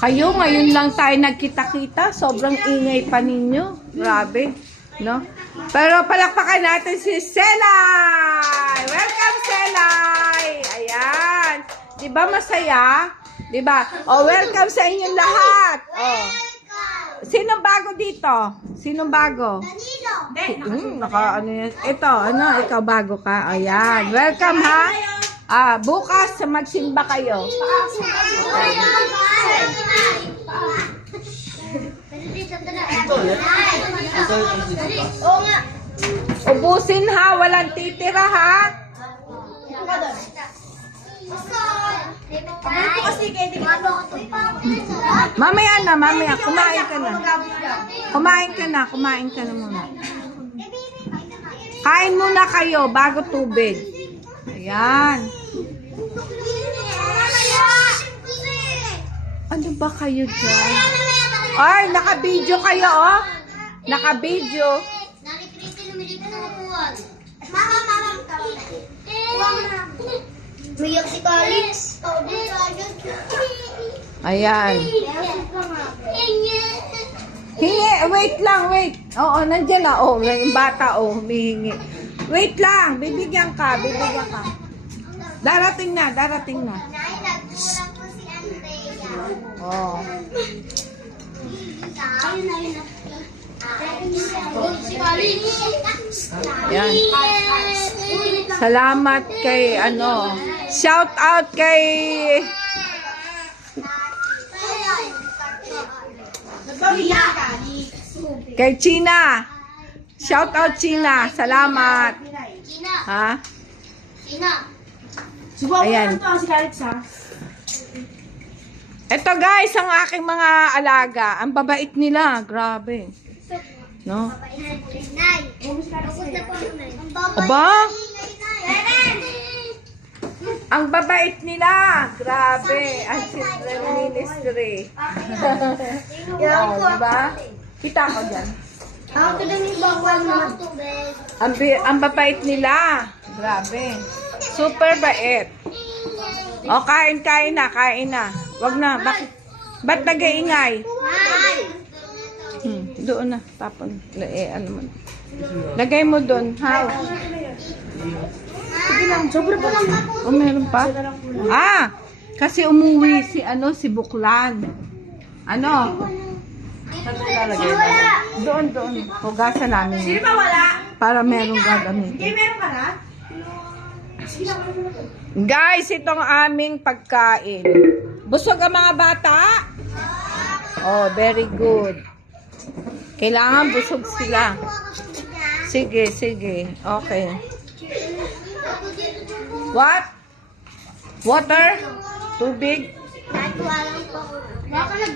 Kayo, ngayon lang tayo nagkita-kita. Sobrang ingay pa ninyo. Grabe, no? Pero palakpakan natin si Selay! Welcome, Selay! Ayan. Diba masaya? Diba? Oh, welcome sa inyong lahat. Oh. Sinong bago dito? Sinong bago? Naka, ano yan? Ito, ano? Ikaw bago ka? Ayan. Welcome, ha? Bukas, magsimba kayo. Ubusin ha, walang titira ha. Mamaya na, mamaya. Kumain ka na. Kumain ka na muna. Kain muna kayo bago tubig. Ayan. Ano ba kayo dyan? Ay, naka-video kayo, oh. Naka-video. Umiyak si Kalix. Ayan. Hingi, wait lang, wait. Oo, nandiyan na, oh. Yung bata, oh, humihingi. Wait lang, bibigyan ka. Darating na. Oh. Yan. Salamat kay ano. Shout out kay China. Shout out China. Salamat. Ha? Ayan. Ito guys, ang aking mga alaga. Ang babait nila. Grabe. No? Aba? Ang babait nila. Grabe. Ang children ministry. Diba? Kita ko dyan. Ang babait nila. Grabe. Super bait. O, kain na. Wag na. Ba't nag-iingay? Doon na. Tapon. Ano man. Lagay mo doon. Ha? Sige lang. Sobra pa lang. O, meron pa? Kasi umuwi si Buklan. Ano? Doon. Hugasan namin. Sino ba wala? Para merong gagamitin. Meron ka na? Guys, itong aming pagkain. Busog ang mga bata? Oh, very good. Kailangan busog sila. Sige. Okay. What? Water? Tubig?